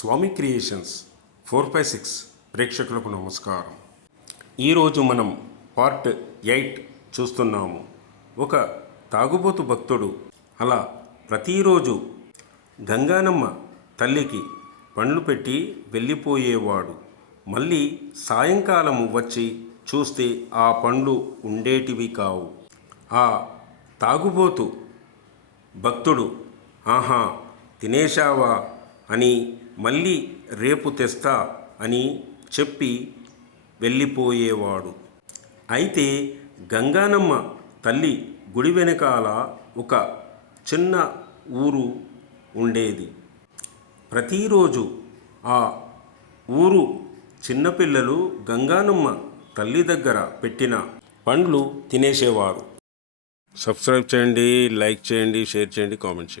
స్వామి creations 4/6 ప్రేక్షకులకు నమస్కారం. ఈరోజు మనం పార్ట్ 8 చూస్తున్నాము. ఒక తాగుబోతు భక్తుడు అలా ప్రతిరోజు గంగానమ్మ తల్లికి పండ్లు పెట్టి వెళ్ళిపోయేవాడు. మళ్ళీ సాయంకాలం వచ్చి చూస్తే ఆ పండ్లు ఉండేటివి కావు. ఆ తాగుబోతు భక్తుడు ఆహా తినేశావా అని మళ్ళీ రేపు తెస్తా అని చెప్పి వెళ్ళిపోయేవాడు. అయితే గంగానమ్మ తల్లి గుడి వెనకాల ఒక చిన్న ఊరు ఉండేది. ప్రతిరోజు ఆ ఊరు చిన్నపిల్లలు గంగానమ్మ తల్లి దగ్గర పెట్టిన పండ్లు తినేసేవారు. సబ్స్క్రైబ్ చేయండి, లైక్ చేయండి, షేర్ చేయండి, కామెంట్ చేయండి.